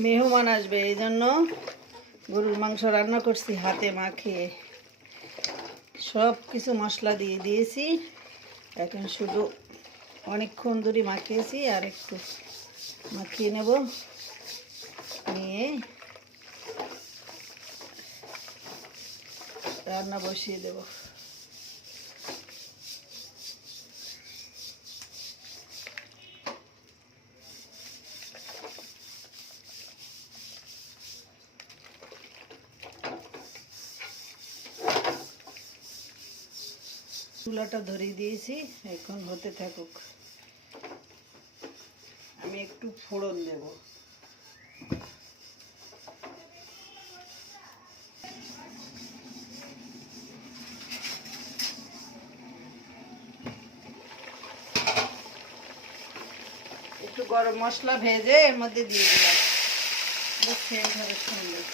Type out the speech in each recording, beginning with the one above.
মেহমান আসবে এই জন্য গরুর মাংস রান্না করছি হাতে মাখিয়ে। সব কিছু মশলা দিয়ে দিয়েছি, এখন শুধু অনেকক্ষণ ধরে মাখিয়েছি, আর একটু মাখিয়ে নেব, নিয়ে রান্না বসিয়ে দেব। চুলাটা ধরিয়ে দিয়েছি, এখন হতে থাকুক। আমি একটু ফোড়ন দেব। একটু গরম মশলা ভেজে এর মধ্যে দিয়ে দিলাম, সেন্ট হবে সুন্দর।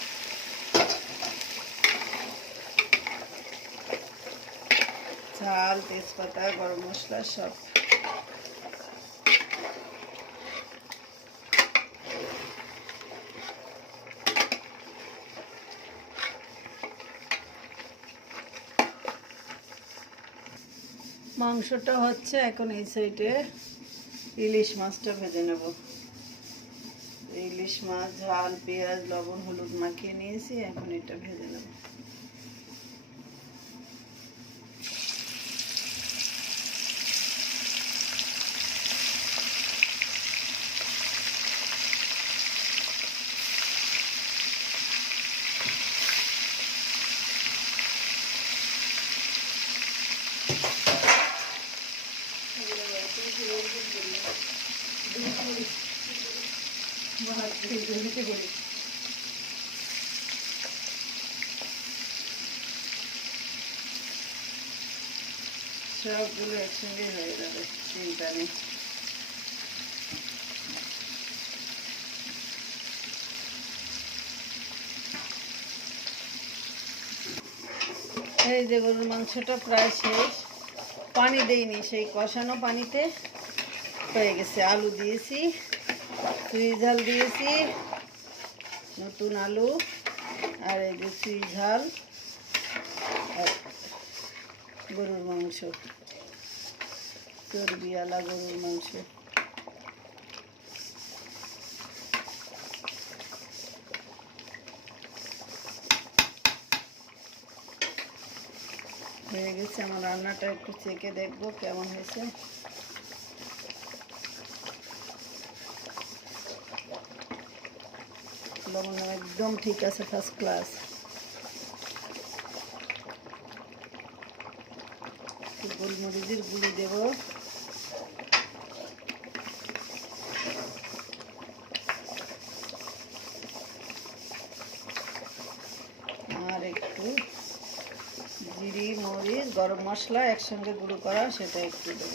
ঝাল, তেজপাতা, গরম মশলা সব। মাংসটা হচ্ছে, এখন এই সাইডে ইলিশ মাছটা ভেজে নেব। ইলিশ মাছ ঝাল, পেঁয়াজ, লবণ, হলুদ মাখিয়ে নিয়েছি, এখন এটা ভেজে নেব। সবগুলো একসঙ্গে হয়ে যাবে, চিন্তা নেই। এই যে গরুর মাংসটা প্রায় শেষ, পানি দেইনি, সেই কষানো পানিতে হয়ে গেছে। আলু দিয়েছি, চুই ঝাল দিয়েছি, নতুন আলু, আর এই যে চুই ঝাল, আর গরুর মাংস, চর্বিওয়ালা গরুর মাংস। হয়ে গেছে আমার রান্নাটা, একটু চেখে দেখবো কেমন হয়েছে। লবণ একদম ঠিক আছে, ফার্স্ট ক্লাস। গোলমরিচের গুঁড়ি দেব, আর একটু জিরি, মরিচ, গরম মশলা একসঙ্গে গুঁড়ো করা, সেটা একটু দেব।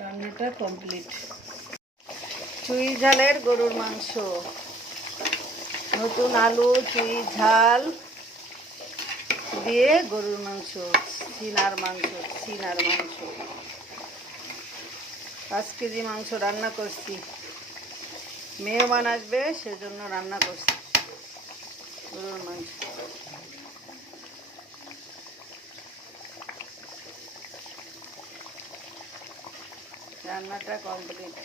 রান্নাটা কমপ্লিট। চুই ঝালের গরুর মাংস, নতুন আলু, চুই ঝাল দিয়ে গরুর মাংস, সিনার মাংস। 5 কেজি মাংস রান্না করছি, মেহমান আসবে সেজন্য রান্না করছি গরুর মাংস। রান্নাটা কমপ্লিট।